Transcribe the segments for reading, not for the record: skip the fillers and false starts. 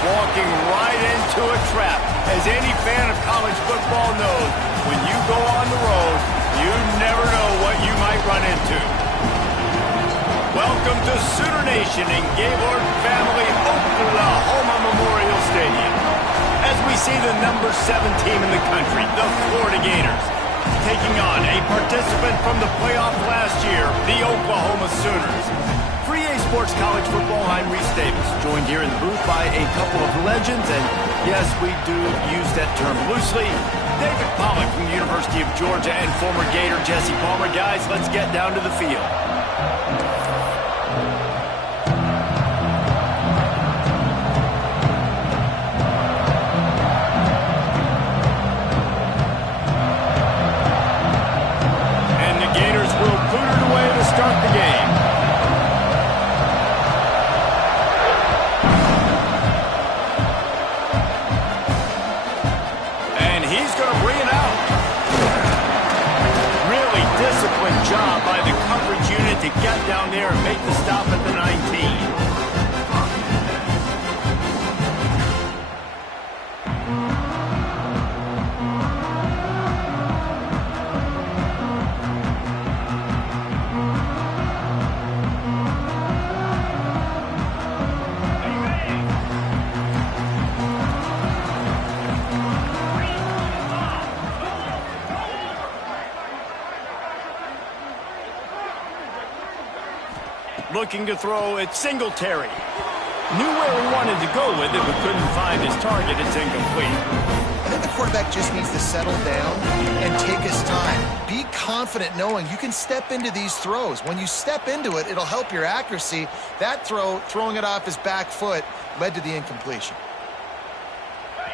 walking right into a trap. As any fan of college football knows, when you go on the road, you never know what you might run into. Welcome to Sooner Nation in Gaylord Family Oklahoma Memorial Stadium. As we see the number 7 team in the country, the Florida Gators, taking on a participant from the playoff last year, the Oklahoma Sooners. For EA Sports College Football, I'm Reese Davis, joined here in the booth by a couple of legends, and yes, we do use that term loosely. David Pollack from the University of Georgia and former Gator Jesse Palmer. Guys, let's get down to the field. Start the game. And he's going to bring it out. Really disciplined job by the coverage unit to get down there and make the stop at the 19. Looking to throw at Singletary. Knew where he wanted to go with it, but couldn't find his target. It's incomplete. I think the quarterback just needs to settle down and take his time. Be confident knowing you can step into these throws. When you step into it, it'll help your accuracy. That throw, throwing it off his back foot, led to the incompletion.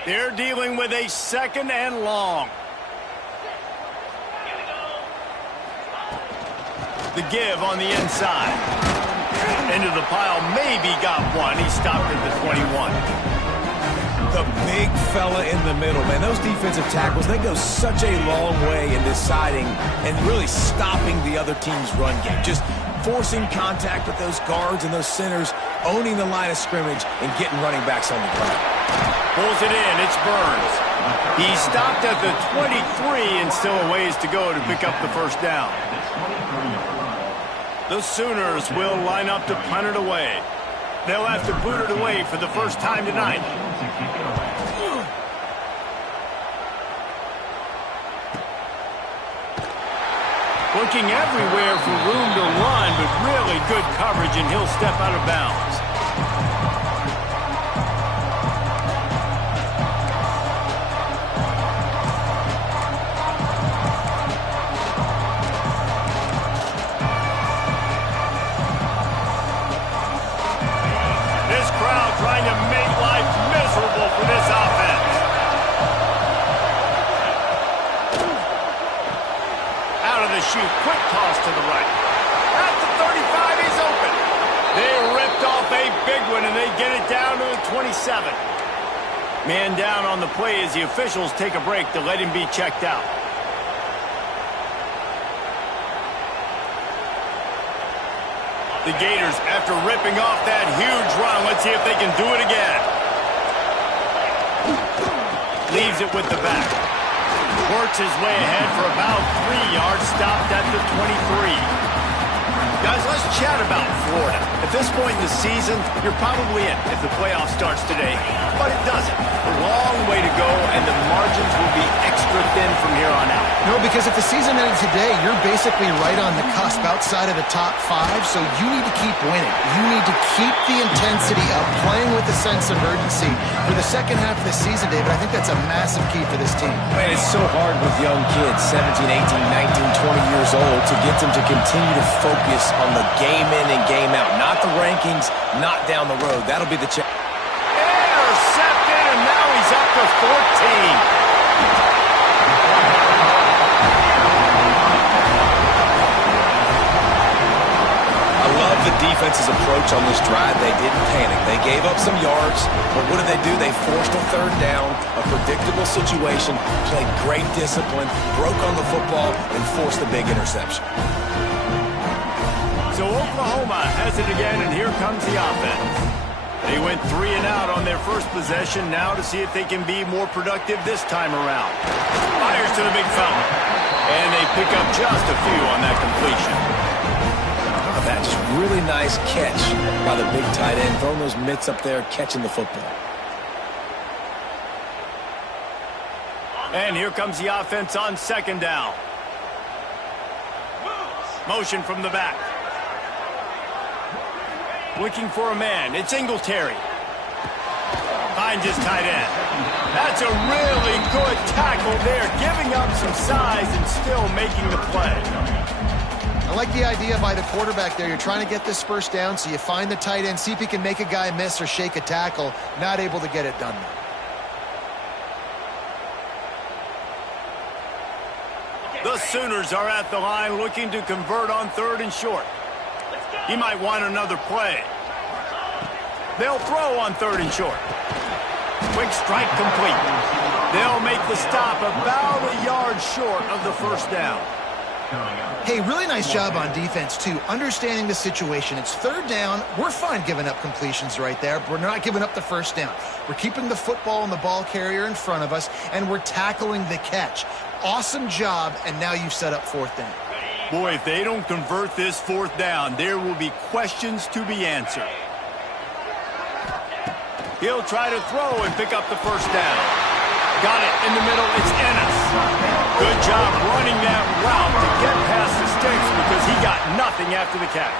They're dealing with a 2nd and long. The give on the inside. Into the pile, maybe got one. He stopped at the 21. The big fella in the middle, man. Those defensive tackles, they go such a long way in deciding and really stopping the other team's run game. Just forcing contact with those guards and those centers, owning the line of scrimmage, and getting running backs on the ground. Pulls it in. It's Burns. He stopped at the 23 and still a ways to go to pick up the first down. The Sooners will line up to punt it away. They'll have to boot it away for the first time tonight. Looking everywhere for room to run, but really good coverage, and he'll step out of bounds. Trying to make life miserable for this offense. Out of the chute, quick toss to the right. At the 35, he's open. They ripped off a big one, and they get it down to the 27. Man down on the play as the officials take a break to let him be checked out. The Gators, after ripping off that huge run, let's see if they can do it again. Leaves it with the back. Works his way ahead for about 3 yards, stopped at the 23. Guys, let's chat about Florida. At this point in the season, you're probably in if the playoff starts today, but it doesn't. A long way to go, and the margins will be extra thin from here on out. No, because if the season ended today, you're basically right on the cusp outside of the top 5, so you need to keep winning. You need to keep the intensity up, playing with a sense of urgency. For the second half of the season, David, I think that's a massive key for this team. Man, it's so hard with young kids, 17, 18, 19, 20 years old, to get them to continue to focus on the game in and game out. Not the rankings, not down the road. That'll be the challenge. Intercepted, and now he's up to 14. I love the defense's approach on this drive. They didn't panic. They gave up some yards, but what did they do? They forced a 3rd down, a predictable situation, played great discipline, broke on the football, and forced the big interception. So Oklahoma has it again, and here comes the offense. They went 3 and out on their first possession. Now to see if they can be more productive this time around. Fires to the big fella. And they pick up just a few on that completion. Oh, that's really nice catch by the big tight end. Throwing those mitts up there, catching the football. And here comes the offense on second down. Motion from the back. Looking for a man. It's Singletary. Finds his tight end. That's a really good tackle there, giving up some size and still making the play. I like the idea by the quarterback there. You're trying to get this first down, so you find the tight end, see if he can make a guy miss or shake a tackle. Not able to get it done. The Sooners are at the line looking to convert on 3rd and short. He might want another play. They'll throw on 3rd and short. Quick strike complete. They'll make the stop about a yard short of the first down. Hey, really nice job on defense, too. Understanding the situation. It's 3rd down. We're fine giving up completions right there, but we're not giving up the first down. We're keeping the football and the ball carrier in front of us, and we're tackling the catch. Awesome job, and now you've set up 4th down. Boy, if they don't convert this 4th down, there will be questions to be answered. He'll try to throw and pick up the first down. Got it in the middle. It's Ennis. Good job running that route to get past the sticks because he got nothing after the catch.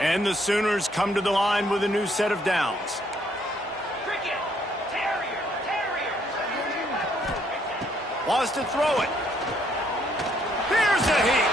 And the Sooners come to the line with a new set of downs. Wants to throw it. Here's a heat.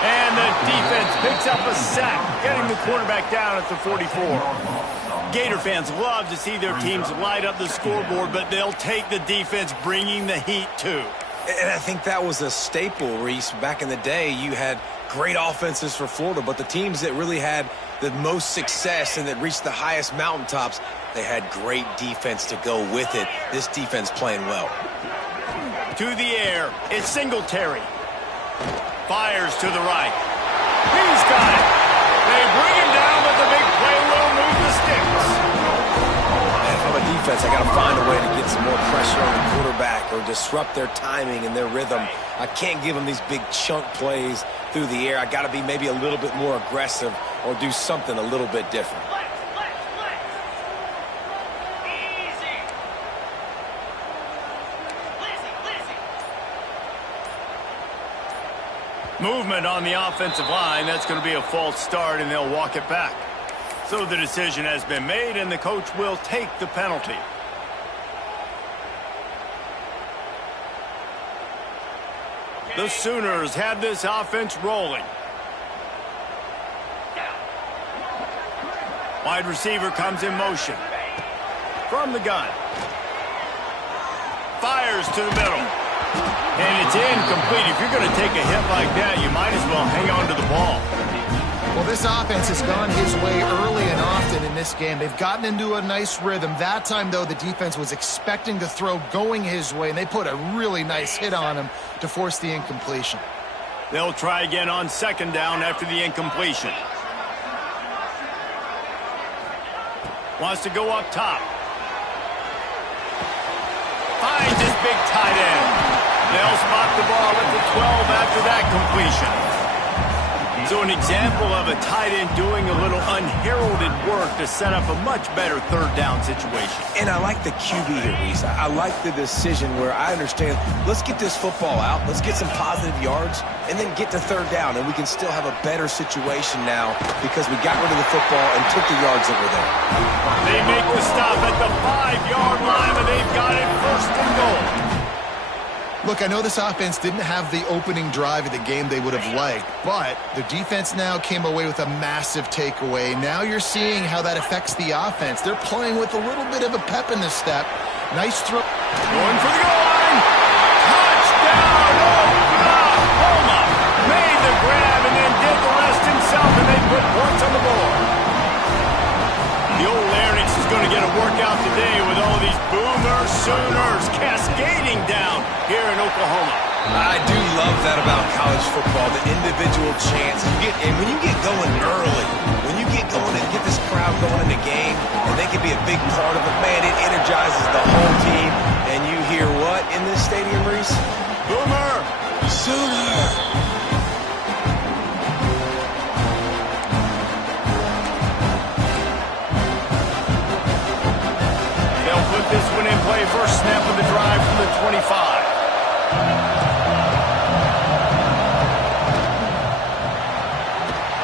And the defense picks up a sack, getting the quarterback down at the 44. Gator fans love to see their teams light up the scoreboard, but they'll take the defense bringing the heat too. And I think that was a staple, Reese. Back in the day, you had great offenses for Florida, but the teams that really had the most success and that reached the highest mountaintops, they had great defense to go with it. This defense playing well. To the air, it's Singletary. Fires to the right. He's got it. They bring him down, but the big play will move the sticks. And from a defense, I got to find a way to get some more pressure on the quarterback or disrupt their timing and their rhythm. I can't give them these big chunk plays through the air. I got to be maybe a little bit more aggressive or do something a little bit different. Movement on the offensive line. That's going to be a false start, and they'll walk it back. So the decision has been made, and the coach will take the penalty. The Sooners have this offense rolling. Wide receiver comes in motion. From the gun. Fires to the middle. And it's incomplete. If you're going to take a hit like that, you might as well hang on to the ball. Well, this offense has gone his way early and often in this game. They've gotten into a nice rhythm. That time, though, the defense was expecting the throw going his way, and they put a really nice hit on him to force the incompletion. They'll try again on 2nd down after the incompletion. Wants to go up top. Finds his big tight end. They'll spot the ball at the 12 after that completion. So an example of a tight end doing a little unheralded work to set up a much better 3rd down situation. And I like the QB here, Reese. I like the decision where I understand, let's get this football out, let's get some positive yards, and then get to 3rd down, and we can still have a better situation now because we got rid of the football and took the yards that were there. They make the stop at the 5-yard line, and they've got it 1st and goal. Look, I know this offense didn't have the opening drive of the game they would have liked, but the defense now came away with a massive takeaway. Now you're seeing how that affects the offense. They're playing with a little bit of a pep in the step. Nice throw. Going for the goal line. Touchdown, Oklahoma. Made the grab and then did the rest himself, and they put points on the board. The old Larry going to get a workout today with all these Boomer Sooners cascading down here in Oklahoma. I do love that about college football, the individual chance. And when you get going early, when you get going and get this crowd going in the game, and they can be a big part of it, man, it energizes the whole team. And you hear what in this stadium, Reese? Boomer Sooner. This one in play, first snap of the drive from the 25.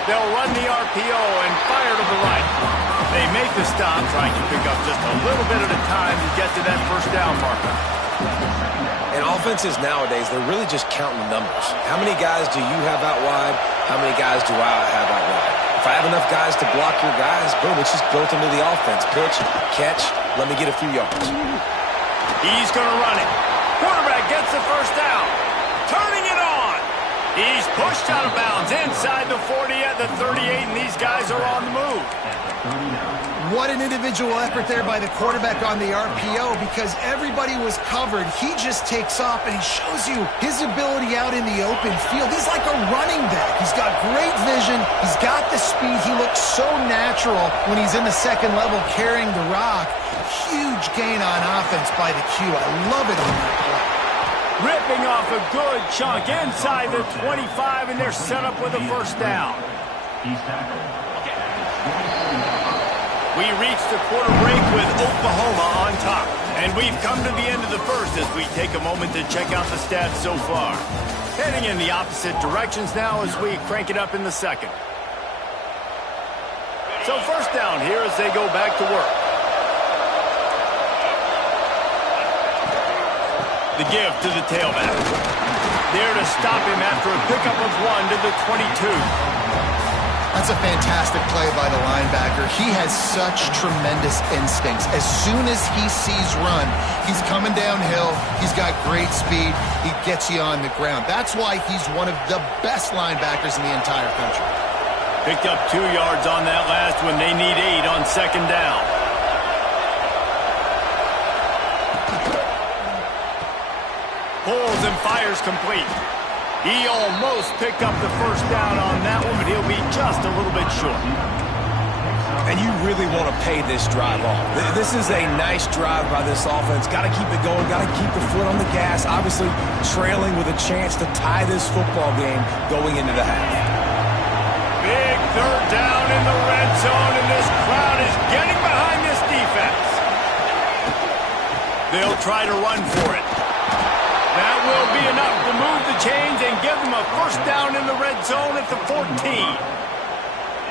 They'll run the RPO and fire to the right. They make the stop, trying to pick up just a little bit at a time to get to that first down marker. And offenses nowadays, they're really just counting numbers. How many guys do you have out wide? How many guys do I have out wide? If I have enough guys to block your guys, boom, it's just built into the offense. Pitch, catch, let me get a few yards. He's going to run it. Quarterback gets the first down. Turning it on. He's pushed out of bounds inside the 40 at the 38, and these guys are on the move. What an individual effort there by the quarterback on the RPO, because everybody was covered. He just takes off, and he shows you his ability out in the open field. He's like a running back. He's got great vision. He's got the speed. He looks so natural when he's in the second level carrying the rock. Huge gain on offense by the Q. I love it on that play. Ripping off a good chunk inside the 25, and they're set up with a first down. We reach the quarter break with Oklahoma on top. And we've come to the end of the first as we take a moment to check out the stats so far. Heading in the opposite directions now as we crank it up in the second. So first down here as they go back to work. The give to the tailback. There to stop him after a pickup of 1 to the 22. That's a fantastic play by the linebacker. He has such tremendous instincts. As soon as he sees run, he's coming downhill. He's got great speed. He gets you on the ground. That's why he's one of the best linebackers in the entire country. Picked up 2 yards on that last one. They need 8 on second down. Pulls and fires complete. He almost picked up the first down on that one, but he'll be just a little bit short. And you really want to pay this drive off. This is a nice drive by this offense. Got to keep it going. Got to keep the foot on the gas. Obviously, trailing with a chance to tie this football game going into the half. Big third down in the red zone, and this crowd is getting behind this defense. They'll try to run for it. That will be enough to move the chains and give them a first down in the red zone at the 14.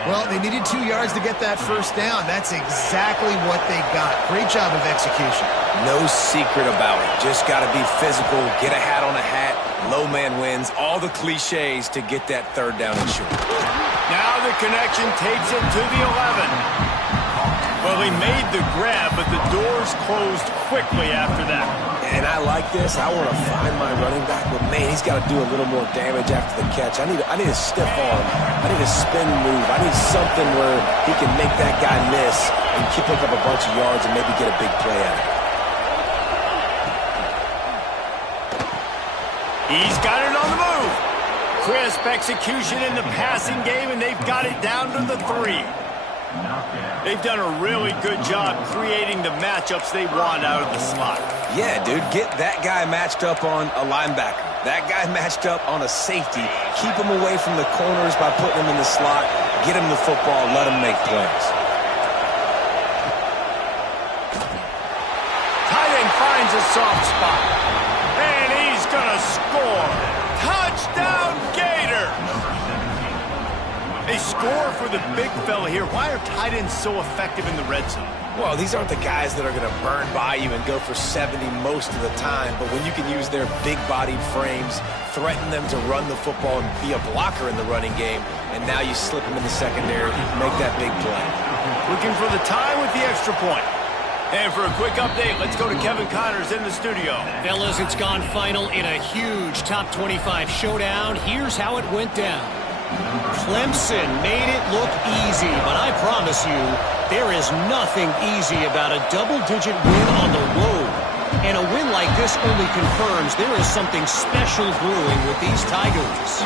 Well, they needed 2 yards to get that first down. That's exactly what they got. Great job of execution. No secret about it. Just got to be physical, get a hat on a hat, low man wins, all the cliches to get that third down and short. Now the connection takes it to the 11. Well, he made the grab, but the doors closed quickly after that. And I like this. I want to find my running back, but man, he's got to do a little more damage after the catch. I need a stiff arm. I need a spin move. I need something where he can make that guy miss and pick up a bunch of yards and maybe get a big play out of it. He's got it on the move. Crisp execution in the passing game, and they've got it down to the 3. They've done a really good job creating the matchups they want out of the slot. Yeah, dude, get that guy matched up on a linebacker. That guy matched up on a safety. Keep him away from the corners by putting him in the slot. Get him the football. Let him make plays. Tight end finds a soft spot. And he's going to score. Touchdown, Gator! They score for the big fella here. Why are tight ends so effective in the red zone? Well, these aren't the guys that are going to burn by you and go for 70 most of the time, but when you can use their big-bodied frames, threaten them to run the football and be a blocker in the running game, and now you slip them in the secondary, make that big play. Looking for the tie with the extra point. And for a quick update, let's go to Kevin Connors in the studio. Fellas, it's gone final in a huge top 25 showdown. Here's how it went down. Clemson made it look easy, but I promise you, there is nothing easy about a double-digit win on the road. And a win like this only confirms there is something special brewing with these Tigers.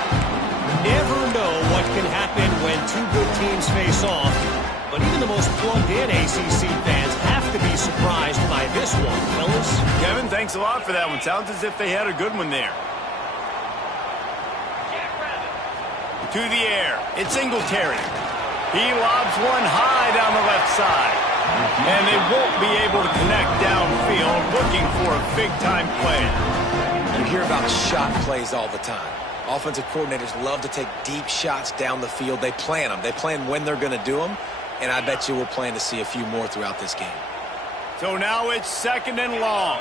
Never know what can happen when two good teams face off, but even the most plugged-in ACC fans have to be surprised by this one, fellas. Kevin, thanks a lot for that one. Sounds as if they had a good one there. To the air, it's Singletary. He lobs one high down the left side. And they won't be able to connect downfield, looking for a big-time play. You hear about shot plays all the time. Offensive coordinators love to take deep shots down the field. They plan them. They plan when they're going to do them. And I bet you we'll plan to see a few more throughout this game. So now it's 2nd and long.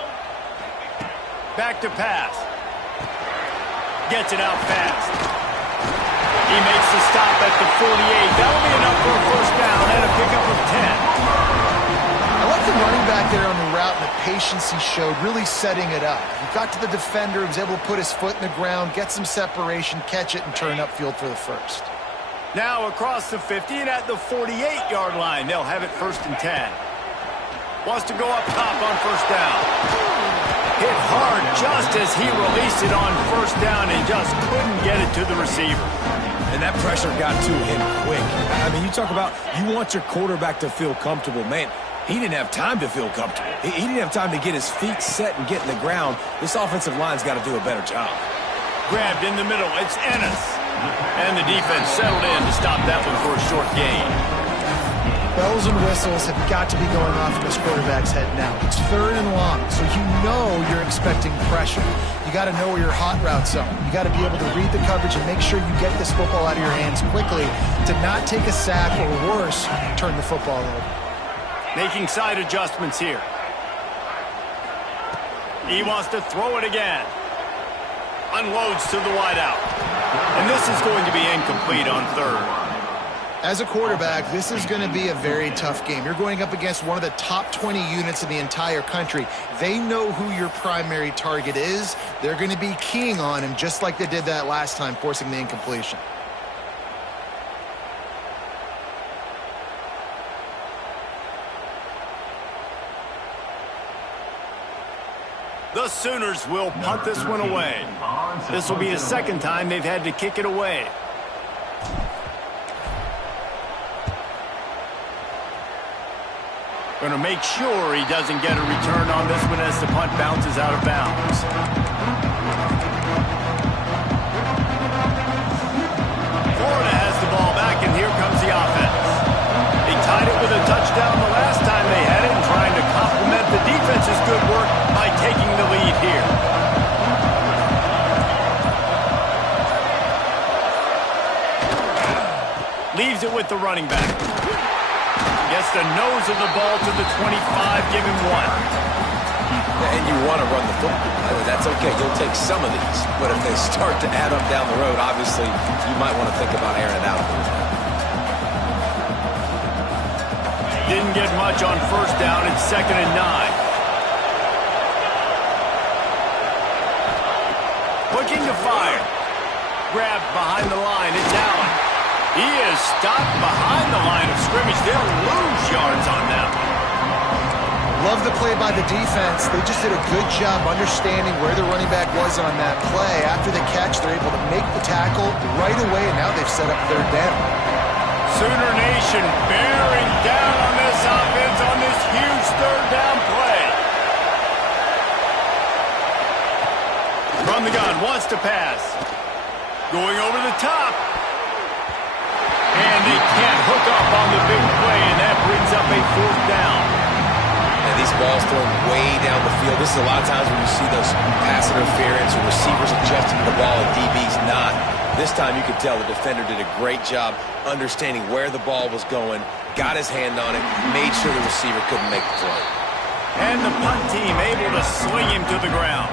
Back to pass. Gets it out fast. He makes the stop at the 48. That'll be enough for a first down and a pickup of 10. I like the running back there on the route and the patience he showed, really setting it up. He got to the defender, was able to put his foot in the ground, get some separation, catch it, and turn upfield for the first. Now across the 50 and at the 48-yard line. They'll have it 1st and 10. Wants to go up top on first down. Hit hard just as he released it on first down and just couldn't get it to the receiver. And that pressure got to him quick. I mean, you talk about you want your quarterback to feel comfortable. Man, he didn't have time to feel comfortable. He didn't have time to get his feet set and get in the ground. This offensive line's got to do a better job. Grabbed in the middle. It's Ennis. And the defense settled in to stop that one for a short gain. Bells and whistles have got to be going off in this quarterback's head now. It's 3rd and long, so you know you're expecting pressure. You got to know where your hot routes are. You got to be able to read the coverage and make sure you get this football out of your hands quickly to not take a sack or worse, turn the football over. Making side adjustments here. He wants to throw it again. Unloads to the wideout. And this is going to be incomplete on 3rd. As a quarterback, this is going to be a very tough game. You're going up against one of the top 20 units in the entire country. They know who your primary target is. They're going to be keying on him just like they did that last time, forcing the incompletion. The Sooners will punt this one away. This will be the 2nd time they've had to kick it away. Going to make sure he doesn't get a return on this one as the punt bounces out of bounds. Florida has the ball back, and here comes the offense. They tied it with a touchdown the last time they had it and trying to complement the defense's good work by taking the lead here. Leaves it with the running back. Gets the nose of the ball to the 25, give him 1. And you want to run the football. That's okay. You'll take some of these. But if they start to add up down the road, obviously, you might want to think about airing it out a little bit. Didn't get much on first down. It's 2nd and 9. Looking to fire. Grabbed behind the line. It's Allen. He is stopped behind the line of scrimmage. They'll lose yards on that one. Love the play by the defense. They just did a good job understanding where the running back was on that play. After the catch, they're able to make the tackle right away, and now they've set up 3rd down. Sooner Nation bearing down on this offense on this huge 3rd down play. From the gun, wants to pass. Going over the top. And they can't hook up on the big play, and that brings up a 4th down. And these balls thrown way down the field. This is a lot of times when you see those pass interference or receivers adjusting the ball and DBs not. This time you could tell the defender did a great job understanding where the ball was going, got his hand on it, made sure the receiver couldn't make the throw. And the punt team able to sling him to the ground.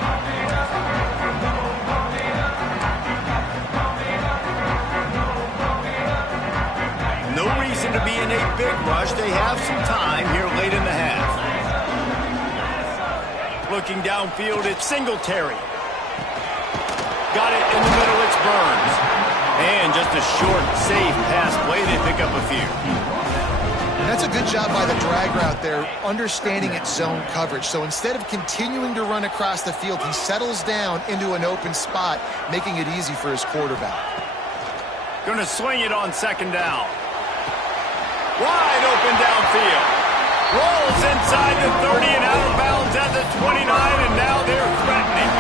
No reason to be in a big rush. They have some time here late in the half. Looking downfield, it's Singletary. Got it in the middle, it's Burns. And just a short, safe pass play. They pick up a few. That's a good job by the drag route there, understanding its zone coverage. So instead of continuing to run across the field, he settles down into an open spot, making it easy for his quarterback. Going to swing it on second down. Wide open downfield. Rolls inside the 30 and out of bounds at the 29, and now they're threatening.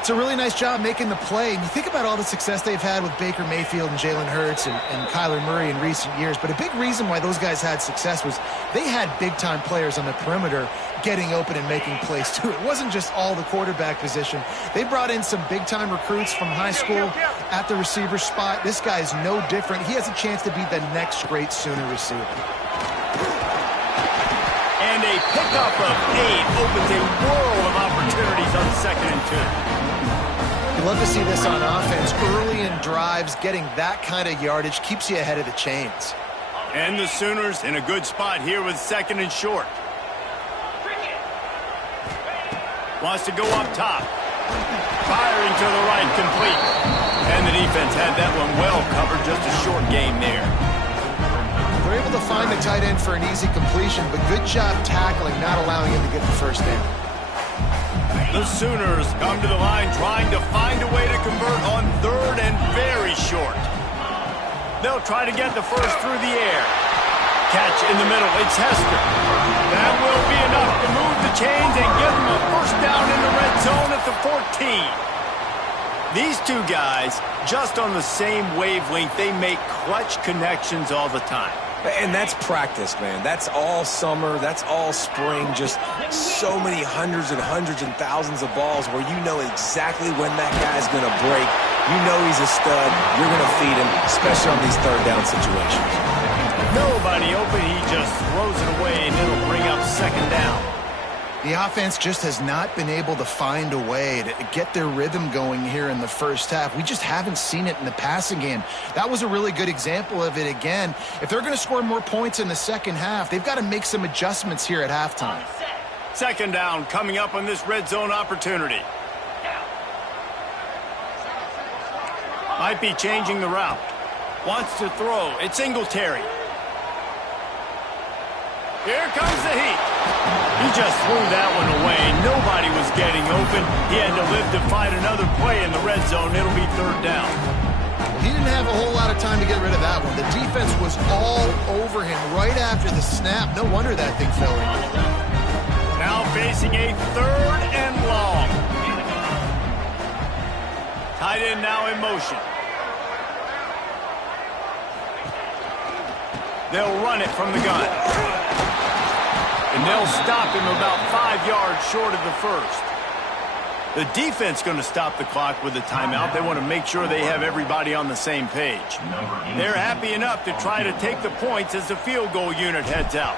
It's a really nice job making the play. And you think about all the success they've had with Baker Mayfield and Jalen Hurts and Kyler Murray in recent years. But a big reason why those guys had success was they had big-time players on the perimeter getting open and making plays, too. It wasn't just all the quarterback position. They brought in some big-time recruits from high school at the receiver spot. This guy's no different. He has a chance to be the next great Sooner receiver. And a pickup of 8 opens a world of opportunities on 2nd and 2. You love to see this on offense. Early in drives, getting that kind of yardage keeps you ahead of the chains. And the Sooners in a good spot here with 2nd and short. Wants to go up top. Firing to the right, complete. And the defense had that one well covered, just a short game there. They're able to find the tight end for an easy completion, but good job tackling, not allowing him to get the first down. The Sooners come to the line trying to find a way to convert on 3rd and very short. They'll try to get the first through the air. Catch in the middle. It's Hester. That will be enough to move the chains and give them a first down in the red zone at the 14. These two guys, just on the same wavelength, they make clutch connections all the time. And that's practice, man. That's all summer. That's all spring. Just so many hundreds and hundreds and thousands of balls where you know exactly when that guy's going to break. You know he's a stud. You're going to feed him, especially on these 3rd down situations. Nobody open. He just throws it away, and it'll bring up 2nd down. The offense just has not been able to find a way to get their rhythm going here in the first half. We just haven't seen it in the passing game. That was a really good example of it again. If they're going to score more points in the second half, they've got to make some adjustments here at halftime. 2nd down coming up on this red zone opportunity. Might be changing the route. Wants to throw. It's Singletary. Here comes the heat. He just threw that one away. Nobody was getting open. He had to live to fight another play in the red zone. It'll be 3rd down. He didn't have a whole lot of time to get rid of that one. The defense was all over him right after the snap. No wonder that thing fell in. Now facing a 3rd and long. Tight end now in motion. They'll run it from the gun. And they'll stop him about 5 yards short of the first. The defense going to stop the clock with a timeout. They want to make sure they have everybody on the same page. They're happy enough to try to take the points as the field goal unit heads out.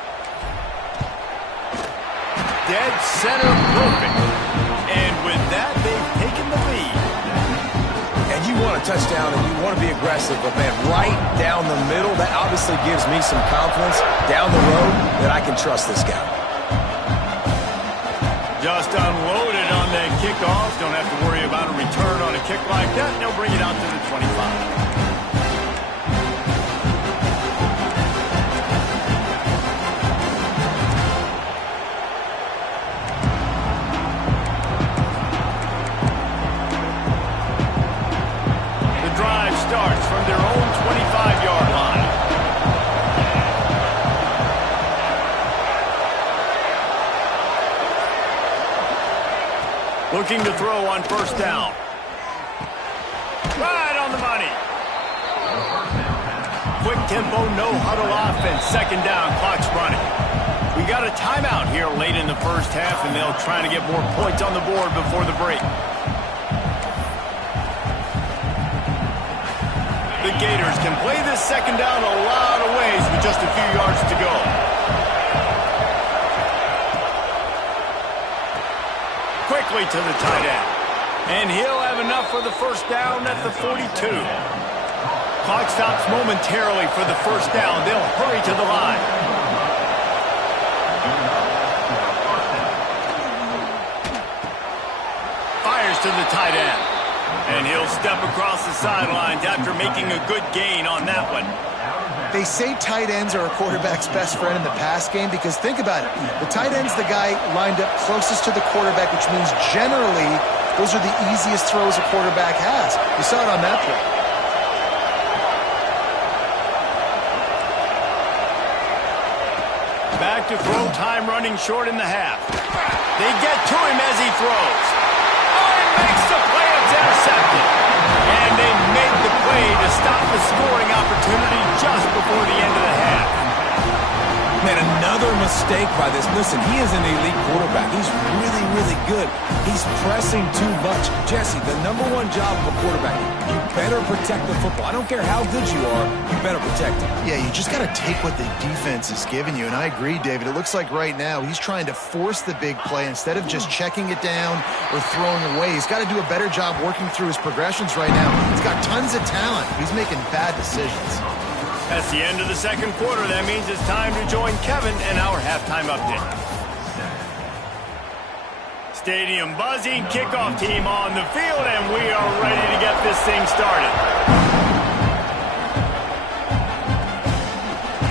Dead center perfect. And with that, they've taken the lead. And you want a touchdown and you want to be aggressive, but man, right down the middle, that obviously gives me some confidence down the road that I can trust this guy. Just unloaded on that kickoff. Don't have to worry about a return on a kick like that. They'll bring it out to the 25. Starts from their own 25-yard line. Looking to throw on 1st down. Right on the money. Quick tempo, no huddle offense. 2nd down, clock's running. We got a timeout here late in the first half, and they'll try to get more points on the board before the break. The Gators can play this 2nd down a lot of ways with just a few yards to go. Quickly to the tight end. And he'll have enough for the 1st down at the 42. Clock stops momentarily for the 1st down. They'll hurry to the line. Fires to the tight end. And he'll step across the sidelines after making a good gain on that one. They say tight ends are a quarterback's best friend in the pass game because think about it. The tight end's the guy lined up closest to the quarterback, which means generally those are the easiest throws a quarterback has. You saw it on that play. Back to throw time, running short in the half. They get to him as he throws. Oh, he makes the play. It's intercepted. And they made the play to stop the scoring opportunity just before the end of the half. Man, another mistake by this. Listen, he is an elite quarterback. He's really, really good. He's pressing too much. Jesse, the #1 job of a quarterback, you better protect the football. I don't care how good you are, you better protect it. Yeah, you just got to take what the defense is giving you. And I agree, David. It looks like right now he's trying to force the big play instead of just checking it down or throwing away. He's got to do a better job working through his progressions right now. He's got tons of talent. He's making bad decisions. That's the end of the second quarter. That means it's time to join Kevin and our halftime update. Stadium buzzing, kickoff team on the field, and we are ready to get this thing started.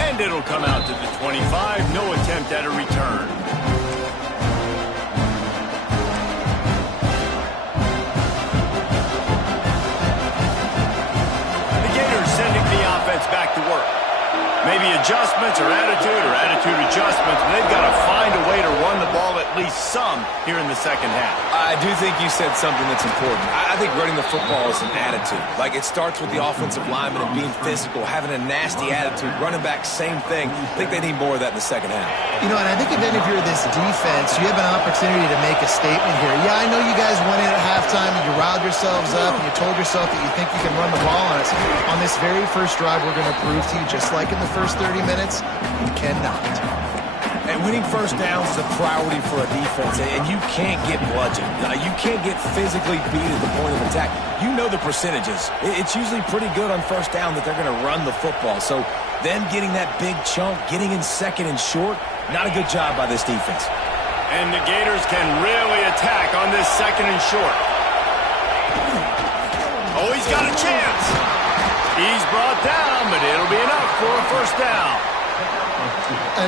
And it'll come out to the 25. No attempt at a return. Sending the offense back to work. Maybe adjustments or attitude adjustments. But they've got to find a way to run the ball at least some here in the second half. I do think you said something that's important. I think running the football is an attitude. Like, it starts with the offensive lineman and being physical, having a nasty attitude. Running back, same thing. I think they need more of that in the second half. You know, and I think if any of you are this defense, you have an opportunity to make a statement here. Yeah, I know you guys went in at halftime and you riled yourselves up and you told yourself that you think you can run the ball on us. On this very first drive, we're going to prove to you, just like in the first 30 minutes, you cannot. And winning first downs is a priority for a defense, and you can't get bludgeoned. You can't get physically beat at the point of attack. You know the percentages. It's usually pretty good on first down that they're going to run the football. So them getting that big chunk, getting in second and short, not a good job by this defense. And the Gators can really attack on this second and short. Oh, he's got a chance. He's brought down, but it'll be enough for a first down.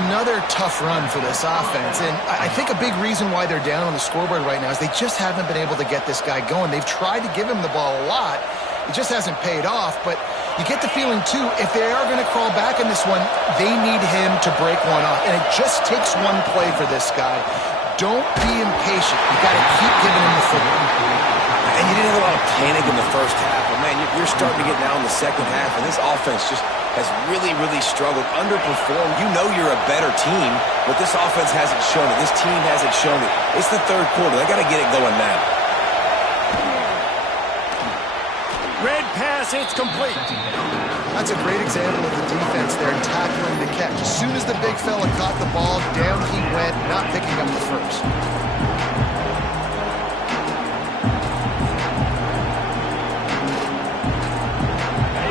Another tough run for this offense, and I think a big reason why they're down on the scoreboard right now is they just haven't been able to get this guy going. They've tried to give him the ball a lot. It just hasn't paid off, but you get the feeling, too, if they are going to crawl back in this one, they need him to break one off, and it just takes one play for this guy. Don't be impatient. You got to keep giving him the football. And you didn't have a lot of panic in the first half, but, man, you're starting to get now in the second half, and this offense just has really, really struggled, underperformed. You know you're a better team, but this offense hasn't shown it. This team hasn't shown it. It's the third quarter. They got to get it going now. Red pass, it's complete. That's a great example of the defense there tackling the catch. As soon as the big fella caught the ball, down he went, not picking up the first.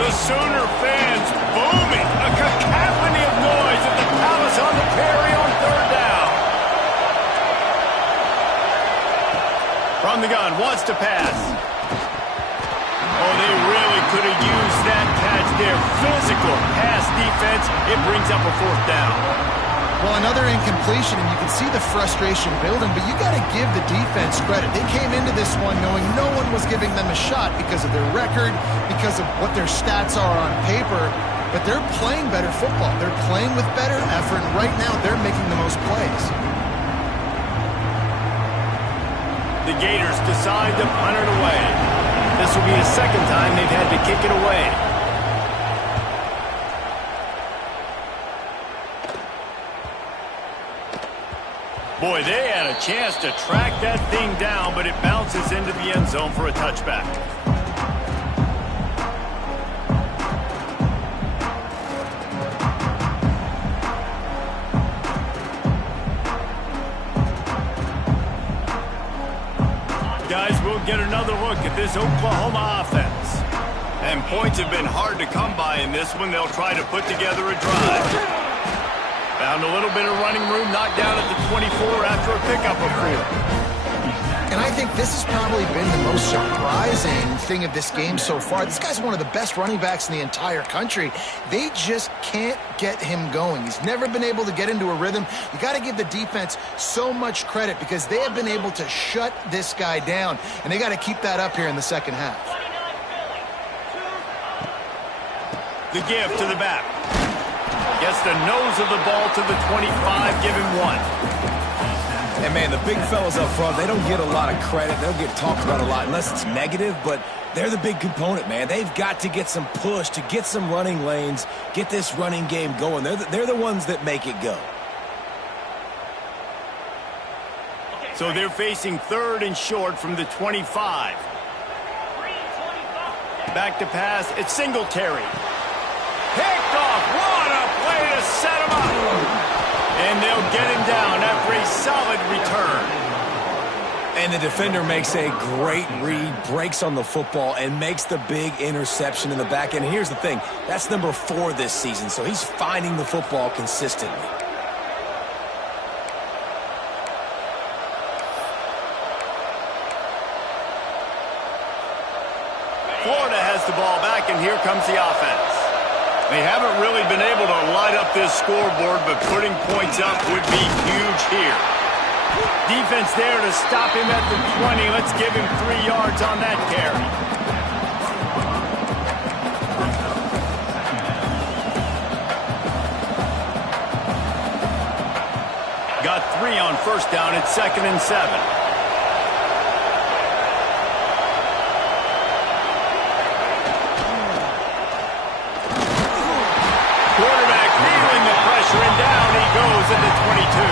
The Sooner fans booming. A cacophony of noise at the Palace on the Prairie on third down. From the gun, wants to pass. Oh, they really could have used that catch there. Physical pass defense. It brings up a fourth down. Well, another incompletion, and you can see the frustration building, but you got to give the defense credit. They came into this one knowing no one was giving them a shot because of their record, because of what their stats are on paper, but they're playing better football. They're playing with better effort, and right now they're making the most plays. The Gators decide to punt it away. This will be the second time they've had to kick it away. Boy, they had a chance to track that thing down, but it bounces into the end zone for a touchback. Guys, we'll get another look at this Oklahoma offense. And points have been hard to come by in this one. They'll try to put together a drive. Found a little bit of running room, knocked down at the 24 after a pickup of 4. And I think think this has probably been the most surprising thing of this game so far. This guy's one of the best running backs in the entire country. They just can't get him going. He's never been able to get into a rhythm. You got to give the defense so much credit because they have been able to shut this guy down, and they got to keep that up here in the second half. The give to the back. Gets the nose of the ball to the 25, give him 1. And, man, the big fellas up front, they don't get a lot of credit. They'll get talked about a lot unless it's negative, but they're the big component, man. They've got to get some push to get some running lanes, get this running game going. They're the ones that make it go. So they're facing 3rd and short from the 25. Back to pass. It's Singletary. Picked off. What a play to set him up. And they'll get him down after a solid return. And the defender makes a great read, breaks on the football, and makes the big interception in the back end. Here's the thing. That's number 4 this season, so he's finding the football consistently. Florida has the ball back, and here comes the offense. They haven't really been able to light up this scoreboard, but putting points up would be huge here. Defense there to stop him at the 20. Let's give him 3 yards on that carry. Got 3 on first down. It's 2nd and 7. And down he goes at the 22.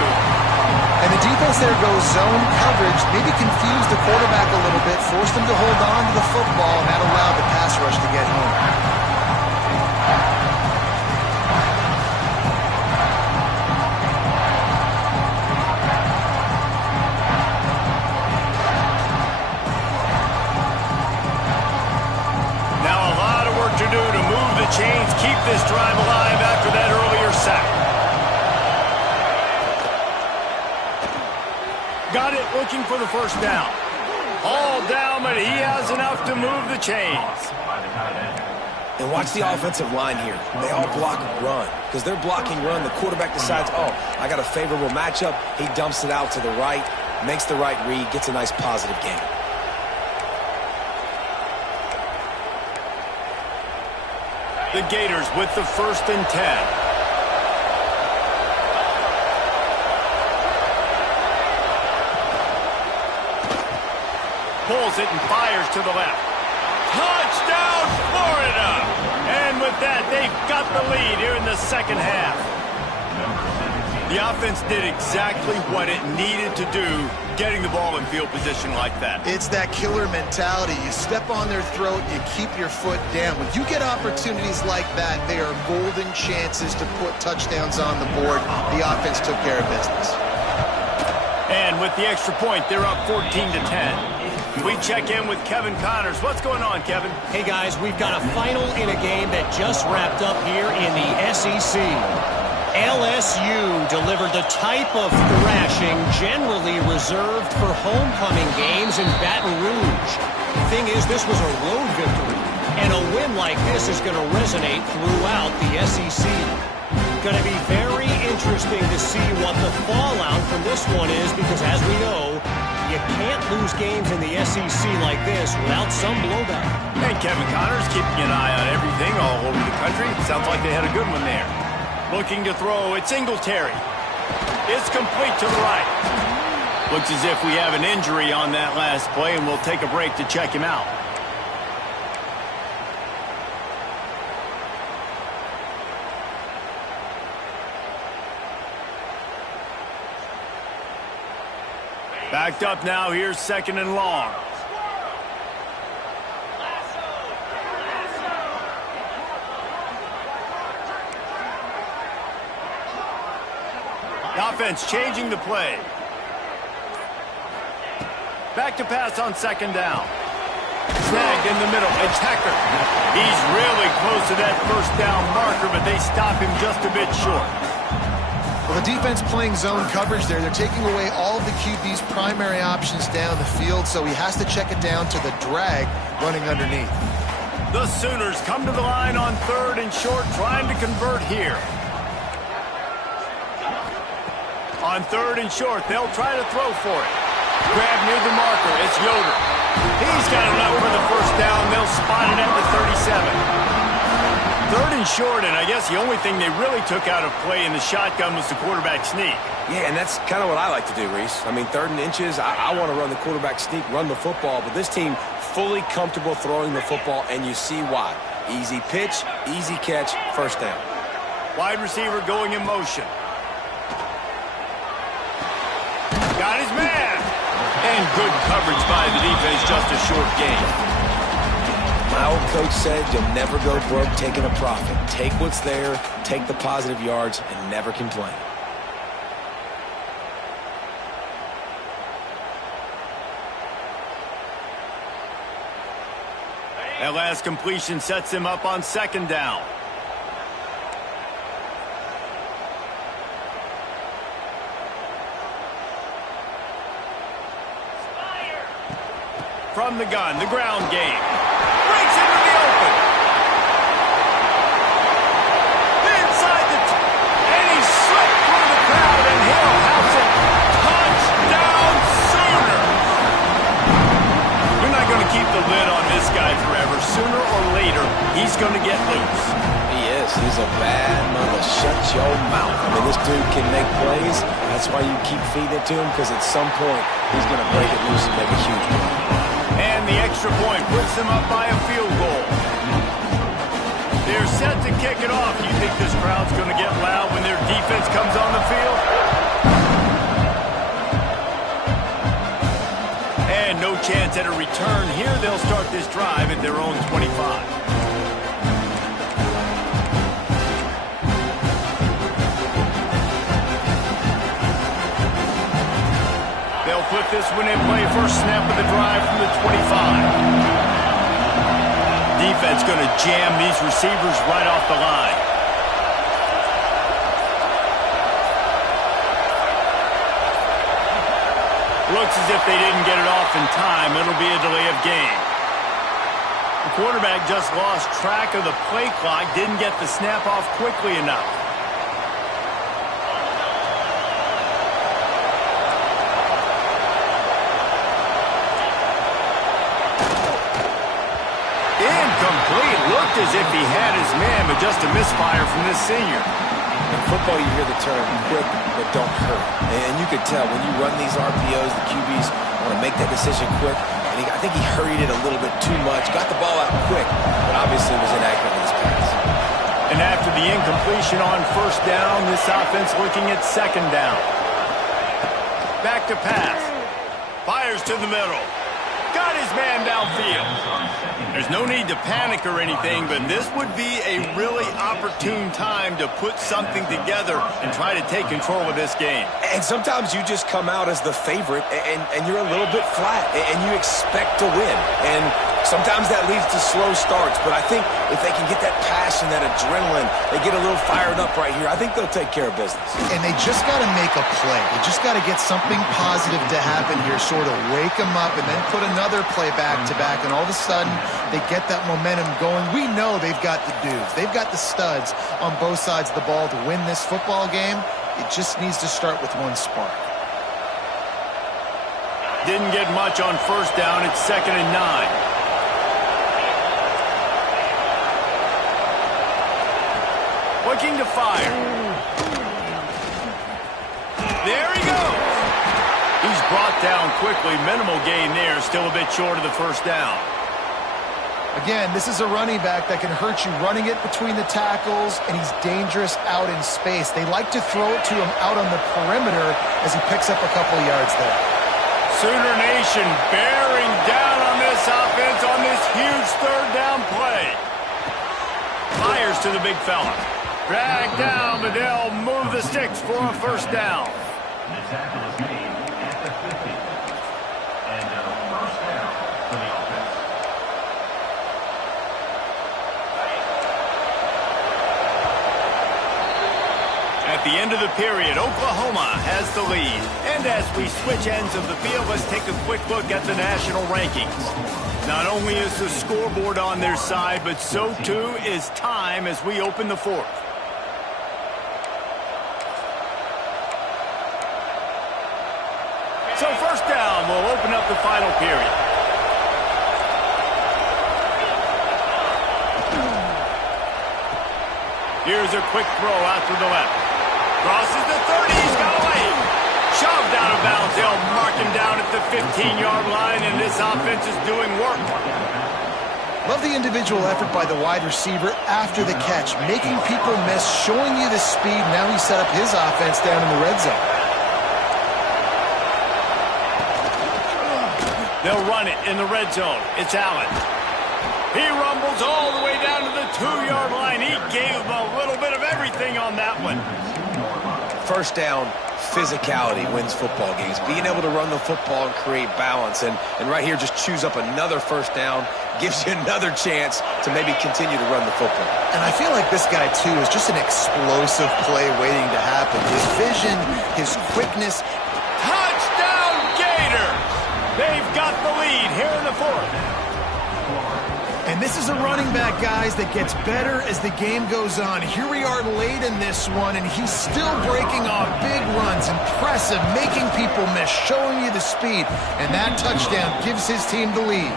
And the defense there goes zone coverage, maybe confused the quarterback a little bit, forced him to hold on to the football, and that allowed the pass rush to get home. Now a lot of work to do to move the chains, keep this drive alive after that earlier sack. Got it, looking for the first down. All down, but he has enough to move the chains. And watch the offensive line here. They all block run. Because they're blocking run, the quarterback decides, oh, I got a favorable matchup. He dumps it out to the right, makes the right read, gets a nice positive gain. The Gators with the 1st and 10. Pulls it and fires to the left. Touchdown, Florida! And with that, they've got the lead here in the second half. The offense did exactly what it needed to do, getting the ball in field position like that. It's that killer mentality. You step on their throat, you keep your foot down. When you get opportunities like that, they are golden chances to put touchdowns on the board. The offense took care of business. And with the extra point, they're up 14-10. We check in with Kevin Connors. What's going on, Kevin? Hey, guys, we've got a final in a game that just wrapped up here in the SEC. LSU delivered the type of thrashing generally reserved for homecoming games in Baton Rouge. The thing is, this was a road victory, and a win like this is going to resonate throughout the SEC. Going to be very interesting to see what the fallout from this one is, because as we know, you can't lose games in the SEC like this without some blowback. Hey, Kevin Connors keeping an eye on everything all over the country. Sounds like they had a good one there. Looking to throw, it's Singletary. It's complete to the right. Looks as if we have an injury on that last play, and we'll take a break to check him out. Backed up now, here's 2nd and long. The offense changing the play. Back to pass on 2nd down. Snagged in the middle, it's Hecker. He's really close to that first down marker, but they stop him just a bit short. Well, the defense playing zone coverage there. They're taking away all of the QB's primary options down the field, so he has to check it down to the drag running underneath. The Sooners come to the line on 3rd and short, trying to convert here. On 3rd and short, they'll try to throw for it. Grab near the marker. It's Yoder. He's got enough for the first down. They'll spot it at the 37. 3rd and short, and I guess the only thing they really took out of play in the shotgun was the quarterback sneak. Yeah, and that's kind of what I like to do, Reese. I mean, 3rd and inches, I want to run the quarterback sneak, run the football, but this team fully comfortable throwing the football, and you see why. Easy pitch, easy catch, first down. Wide receiver going in motion. Got his man. And good coverage by the defense, just a short gain. My old coach said you'll never go broke taking a profit. Take what's there, take the positive yards, and never complain. That last completion sets him up on 2nd down. From the gun, the ground game. Breaks into the open. Inside the... and he slipped through the crowd, and Hill house it. Touchdown, Sooners! You're not going to keep the lid on this guy forever. Sooner or later, he's going to get loose. He is. He's a bad mother. Shut your mouth. I mean, this dude can make plays. That's why you keep feeding it to him, because at some point, he's going to break it loose and make a huge play. And the extra point puts them up by a field goal. They're set to kick it off. You think this crowd's going to get loud when their defense comes on the field? And no chance at a return here. They'll start this drive at their own 25. They'll put this one in play. First snap of the drive from the 25. Defense going to jam these receivers right off the line. Looks as if they didn't get it off in time. It'll be a delay of game. The quarterback just lost track of the play clock. Didn't get the snap off quickly enough. Incomplete. Looked as if he had his man, but just a misfire from this senior. In football, you hear the term quick, but don't hurt. And you could tell when you run these RPOs, the QBs want to make that decision quick. And I think he hurried it a little bit too much. Got the ball out quick, but obviously was inaccurate in his pass. And after the incompletion on first down, this offense looking at 2nd down. Back to pass. Fires to the middle. Got his man downfield. There's no need to panic or anything, but this would be a really opportune time to put something together and try to take control of this game. And sometimes you just come out as the favorite, and you're a little bit flat, and you expect to win. And sometimes that leads to slow starts, but I think if they can get that passion, that adrenaline, they get a little fired up right here, I think they'll take care of business. And they just got to make a play. They just got to get something positive to happen here, sort of wake them up, and then put another play back-to-back, and all of a sudden they get that momentum going. We know they've got the dudes. They've got the studs on both sides of the ball to win this football game. It just needs to start with one spark. Didn't get much on first down. It's 2nd and 9. Looking to fire. There he goes. He's brought down quickly. Minimal gain there. Still a bit short of the first down. Again, this is a running back that can hurt you running it between the tackles, and he's dangerous out in space. They like to throw it to him out on the perimeter as he picks up a couple of yards there. Sooner Nation bearing down on this offense on this huge 3rd down play. Fires to the big fella. Drag down, but they'll move the sticks for a first down. The tackle is made at the 50. And first down for the offense. At the end of the period, Oklahoma has the lead. And as we switch ends of the field, let's take a quick look at the national rankings. Not only is the scoreboard on their side, but so too is time as we open the fourth. So first down will open up the final period. Here's a quick throw out to the left. Crosses the 30, he's got away. Shoved out of bounds, they'll mark him down at the 15-yard line, and this offense is doing work. Love the individual effort by the wide receiver after the catch, making people miss, showing you the speed. Now he set up his offense down in the red zone. They'll run it in the red zone. It's Allen. He rumbles all the way down to the 2-yard line. He gave him a little bit of everything on that one. First down, physicality wins football games. Being able to run the football and create balance. And right here, just choose up another first down, gives you another chance to maybe continue to run the football. And I feel like this guy, too, is just an explosive play waiting to happen. His vision, his quickness. Touchdown, Gators! They've got the lead here in the fourth. And this is a running back, guys, that gets better as the game goes on. Here we are late in this one, and he's still breaking off big runs. Impressive, making people miss, showing you the speed. And that touchdown gives his team the lead.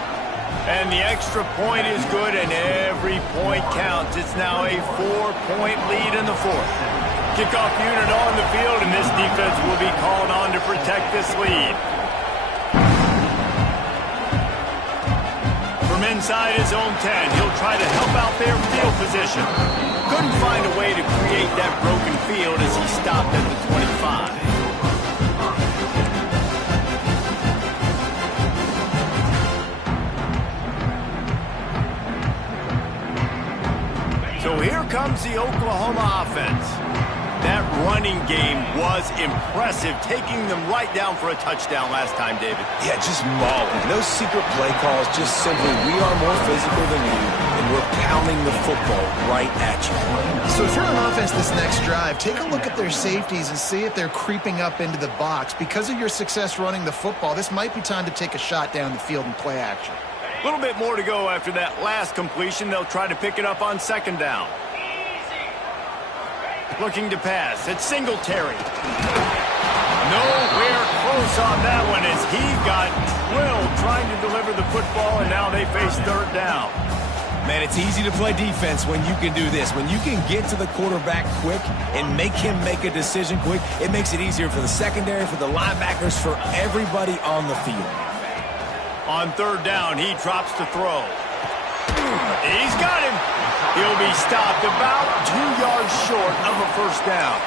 And the extra point is good, and every point counts. It's now a 4-point lead in the fourth. Kickoff unit on the field, and this defense will be called on to protect this lead. From inside his own 10, he'll try to help out their field position. Couldn't find a way to create that broken field as he stopped at the 25. So here comes the Oklahoma offense. That running game was impressive, taking them right down for a touchdown last time, David. Yeah, just mauling. No secret play calls, just simply we are more physical than you, and we're pounding the football right at you. So if you're on offense this next drive, take a look at their safeties and see if they're creeping up into the box. Because of your success running the football, this might be time to take a shot down the field and play action. A little bit more to go after that last completion. They'll try to pick it up on second down. Looking to pass. It's Singletary. Nowhere close on that one as he got drilled trying to deliver the football, and now they face third down. Man, it's easy to play defense when you can do this. When you can get to the quarterback quick and make him make a decision quick, it makes it easier for the secondary, for the linebackers, for everybody on the field. On third down, he drops to throw. He's got him. He'll be stopped about 2 yards short of a first down.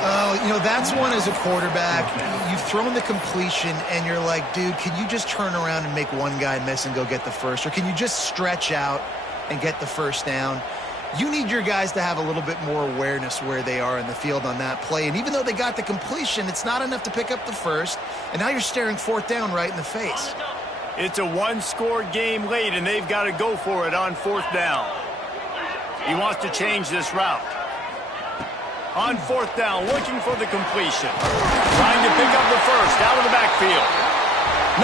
Oh, you know, that's one as a quarterback. You've thrown the completion, and you're like, dude, can you just turn around and make one guy miss and go get the first? Or can you just stretch out and get the first down? You need your guys to have a little bit more awareness where they are in the field on that play. And even though they got the completion, it's not enough to pick up the first. And now you're staring fourth down right in the face. It's a one-score game late, and they've got to go for it on fourth down. He wants to change this route. On fourth down, looking for the completion. Trying to pick up the first out of the backfield.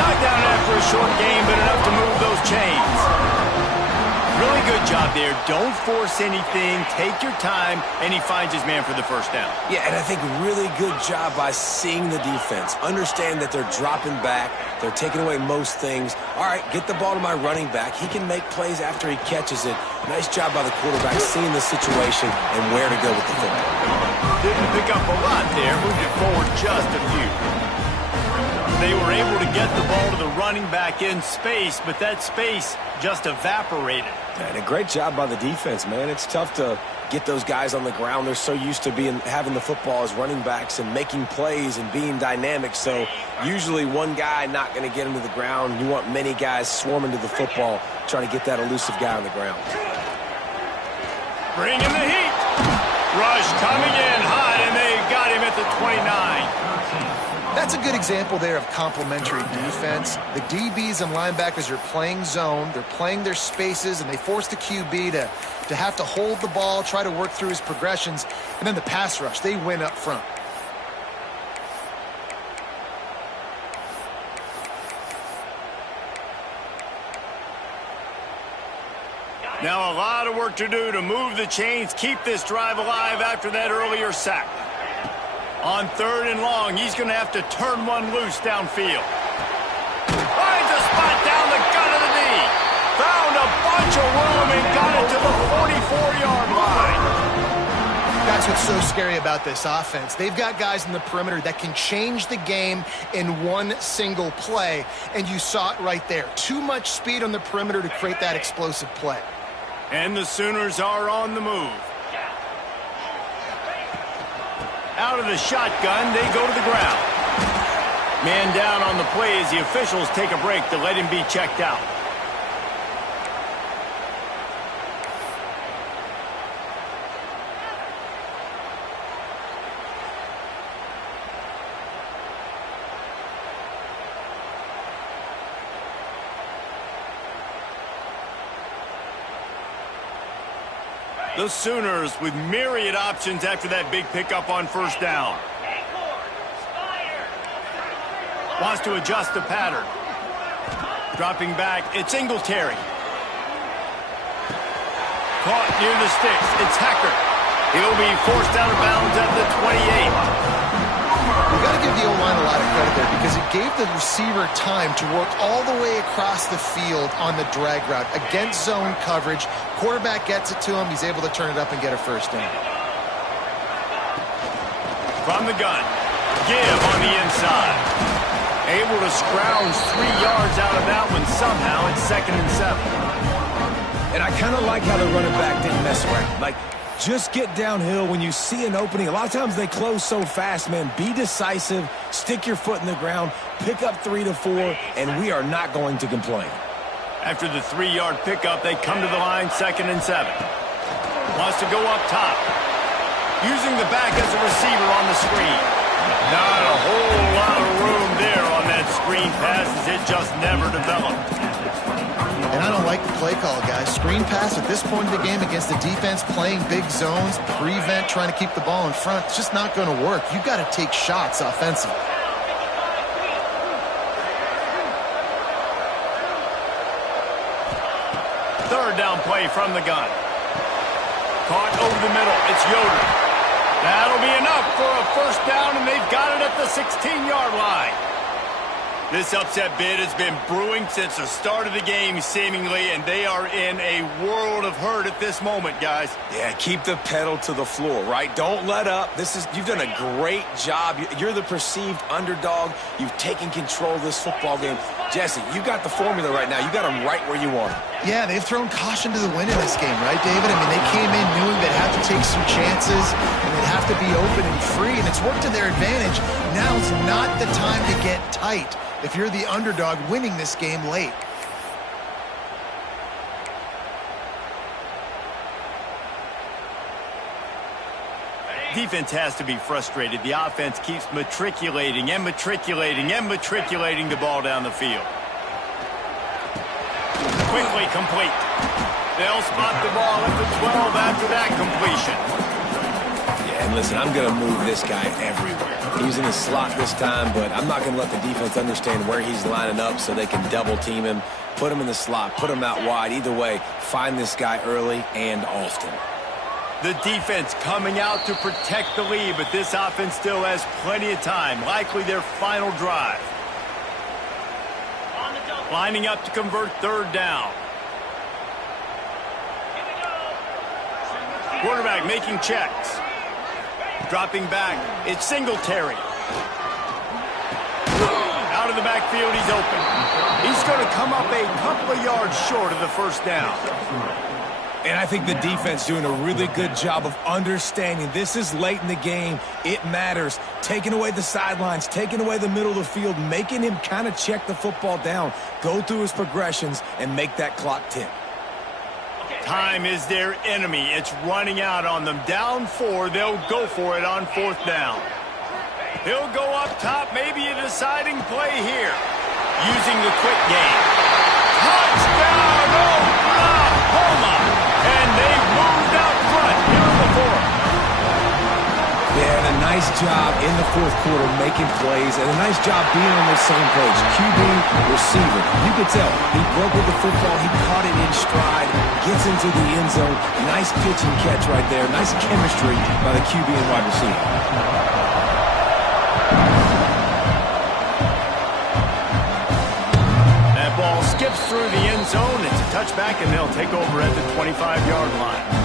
Knocked down after a short game, but enough to move those chains. Really good job there. Don't force anything. Take your time, and he finds his man for the first down. Yeah, and I think really good job by seeing the defense. Understand that they're dropping back. They're taking away most things. All right, get the ball to my running back. He can make plays after he catches it. Nice job by the quarterback seeing the situation and where to go with the football. Didn't pick up a lot there. Moved it forward just a few. They were able to get the ball to the running back in space, but that space just evaporated. And a great job by the defense, man. It's tough to get those guys on the ground. They're so used to having the football as running backs and making plays and being dynamic. So usually one guy not going to get him to the ground. You want many guys swarming to the football, trying to get that elusive guy on the ground. Bring in the heat. Rush coming in hot, and they got him at the 29. That's a good example there of complementary defense. The DBs and linebackers are playing zone, they're playing their spaces, and they force the QB to have to hold the ball, try to work through his progressions, and then the pass rush, they win up front. Now a lot of work to do to move the chains, keep this drive alive after that earlier sack. On 3rd and long, he's going to have to turn one loose downfield. Finds a spot down the gut of the knee. Found a bunch of room and got it to the 44-yard line. That's what's so scary about this offense. They've got guys in the perimeter that can change the game in one single play, and you saw it right there. Too much speed on the perimeter to create that explosive play. And the Sooners are on the move. Out of the shotgun, they go to the ground. Man down on the play as the officials take a break to let him be checked out. The Sooners with myriad options after that big pickup on 1st down. Wants to adjust the pattern. Dropping back, it's Singletary. Caught near the sticks, it's Hecker. He'll be forced out of bounds at the 28. We've got to give the O-line a lot of credit there because it gave the receiver time to work all the way across the field on the drag route against zone coverage. Quarterback gets it to him. He's able to turn it up and get a 1st down. From the gun, give on the inside. Able to scrounge 3 yards out of that one somehow. It's 2nd and 7. And I kind of like how the running back didn't mess around. Like, just get downhill when you see an opening. A lot of times they close so fast, man. Be decisive, stick your foot in the ground, pick up 3 to 4, and we are not going to complain. After the 3-yard pickup, they come to the line, 2nd and 7. Wants to go up top. Using the back as a receiver on the screen. Not a whole lot of room there on that screen pass as it just never developed. And I don't like the play call, guys. Screen pass at this point of the game against the defense playing big zones, prevent, trying to keep the ball in front. It's just not going to work. You've got to take shots offensively. Third down play from the gun. Caught over the middle. It's Yoder. That'll be enough for a 1st down, and they've got it at the 16-yard line. This upset bid has been brewing since the start of the game, seemingly, and they are in a world of hurt at this moment, guys. Yeah, keep the pedal to the floor, right? Don't let up. You've done a great job. You're the perceived underdog. You've taken control of this football game. Jesse, you got the formula right now. You got them right where you want them. Yeah, they've thrown caution to the wind in this game, right, David? I mean, they came in knowing they'd have to take some chances, and they'd have to be open and free, and it's worked to their advantage. Now's not the time to get tight if you're the underdog winning this game late. Defense has to be frustrated. The offense keeps matriculating and matriculating and matriculating the ball down the field. Quickly complete. They'll spot the ball at the 12 after that completion. Yeah, and listen, I'm going to move this guy everywhere. He's in the slot this time, but I'm not going to let the defense understand where he's lining up so they can double team him, put him in the slot, put him out wide. Either way, find this guy early and often. The defense coming out to protect the lead, but this offense still has plenty of time, likely their final drive. Lining up to convert 3rd down. Quarterback making checks. Dropping back, it's Singletary. Out of the backfield, he's open. He's going to come up a couple of yards short of the 1st down. And I think the defense doing a really good job of understanding this is late in the game. It matters. Taking away the sidelines, taking away the middle of the field, making him kind of check the football down, go through his progressions, and make that clock tick. Time is their enemy. It's running out on them. Down 4, they'll go for it on 4th down. He'll go up top, maybe a deciding play here. Using the quick game. Touchdown, Oklahoma! And they've moved out front here in the fourth. Yeah, and a nice job in the fourth quarter making plays, and a nice job being on the same page. QB, receiver. You could tell. He broke with the football. He caught it in stride. Gets into the end zone. Nice pitch and catch right there. Nice chemistry by the QB and wide receiver. That ball skips through the end zone. It's a touchback, and they'll take over at the 25-yard line.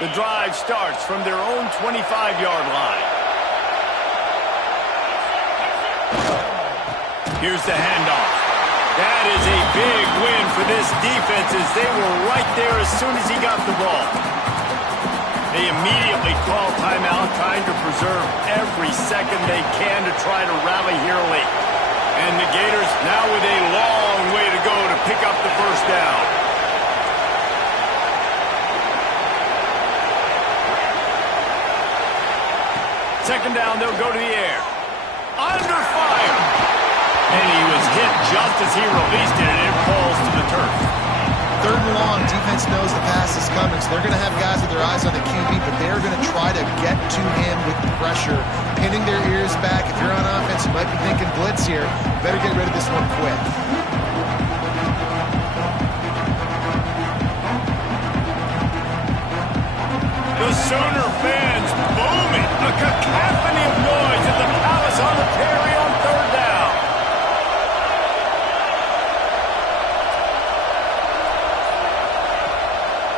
The drive starts from their own 25-yard line. Here's the handoff. That is a big win for this defense as they were right there as soon as he got the ball. They immediately call timeout, trying to preserve every second they can to try to rally here late. And the Gators now with a long way to go to pick up the first down. Second down, they'll go to the air. Under fire. And he was hit just as he released it, and it falls to the turf. Third and long, defense knows the pass is coming, so they're going to have guys with their eyes on the QB, but they're going to try to get to him with pressure, pinning their ears back. If you're on offense, you might be thinking blitz here. Better get rid of this one quick. The Sooner fans booming. A cacophony of noise at the Palace on the Prairie on third down.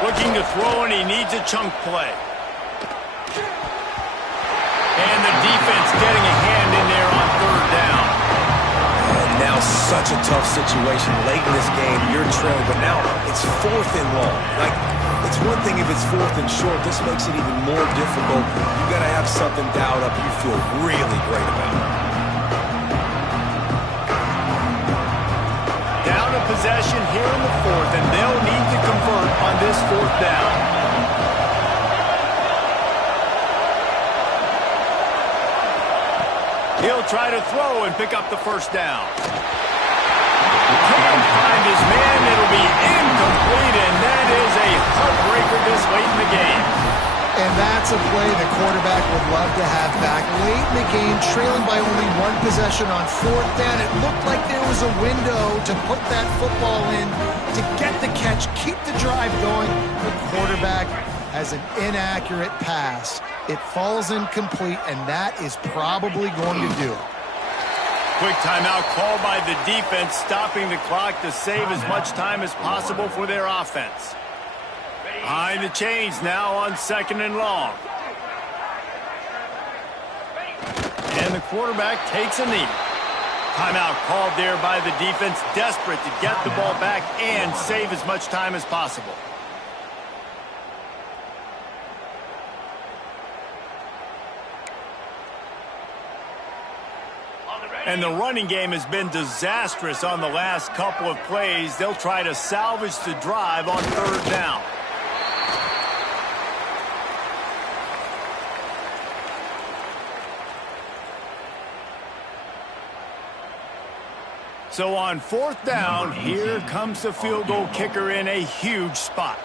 Looking to throw, and he needs a chunk play. And the defense getting a hand in there on third down. And now such a tough situation. Late in this game, you're trailing, but now it's fourth and long. It's one thing if it's fourth and short. This makes it even more difficult. You got to have something dialed up you feel really great about. Down a possession here in the fourth, and they'll need to convert on this fourth down. He'll try to throw and pick up the first down. Can't find his man. It'll be incomplete, and that is a heartbreaker this late in the game. And that's a play the quarterback would love to have back. Late in the game, trailing by only one possession on fourth down. It looked like there was a window to put that football in, to get the catch, keep the drive going. The quarterback has an inaccurate pass. It falls incomplete, and that is probably going to do it. Quick timeout called by the defense, stopping the clock to save as much time as possible for their offense. Behind the chains now on second and long. And the quarterback takes a knee. Timeout called there by the defense, desperate to get the ball back and save as much time as possible. And the running game has been disastrous on the last couple of plays. They'll try to salvage the drive on third down. So on fourth down, here comes the field goal kicker in a huge spot.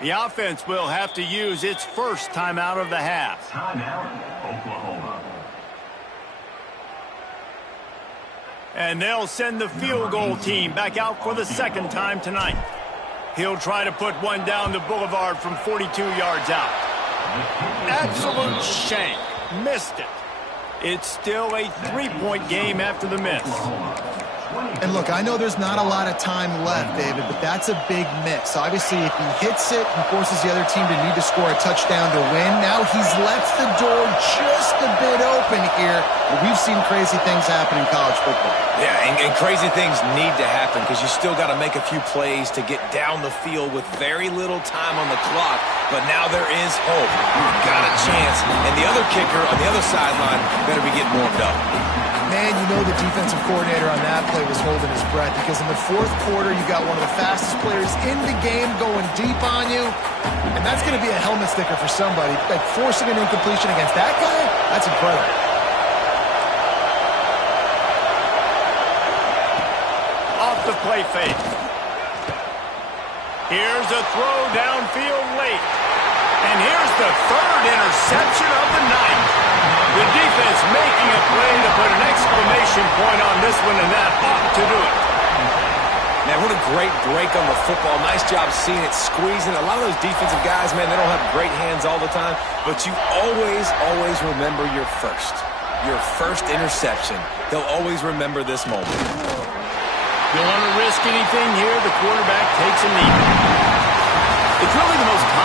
The offense will have to use its first timeout of the half. Timeout, Oklahoma. And they'll send the field goal team back out for the second time tonight. He'll try to put one down the boulevard from 42 yards out. Absolute shank. Missed it. It's still a three-point game after the miss. And look, I know there's not a lot of time left, David, but that's a big miss. Obviously, if he hits it, he forces the other team to need to score a touchdown to win. Now he's left the door just a bit open here. We've seen crazy things happen in college football. Yeah, and crazy things need to happen because you still got to make a few plays to get down the field with very little time on the clock. But now there is hope. You've got a chance. And the other kicker on the other sideline better be getting warmed up. Man, you know the defensive coordinator on that play was holding his breath because in the fourth quarter, you got one of the fastest players in the game going deep on you. And that's going to be a helmet sticker for somebody. Like forcing an incompletion against that guy, that's incredible. Off the play fake. Here's a throw downfield late. And here's the third interception of the night. The defense making a play to put an exclamation point on this one, and that ought to do it. Man, what a great break on the football. Nice job seeing it squeezing. A lot of those defensive guys, man, they don't have great hands all the time, but you always remember your first interception. They'll always remember this moment. Don't want to risk anything here. The quarterback takes a knee. It's really the most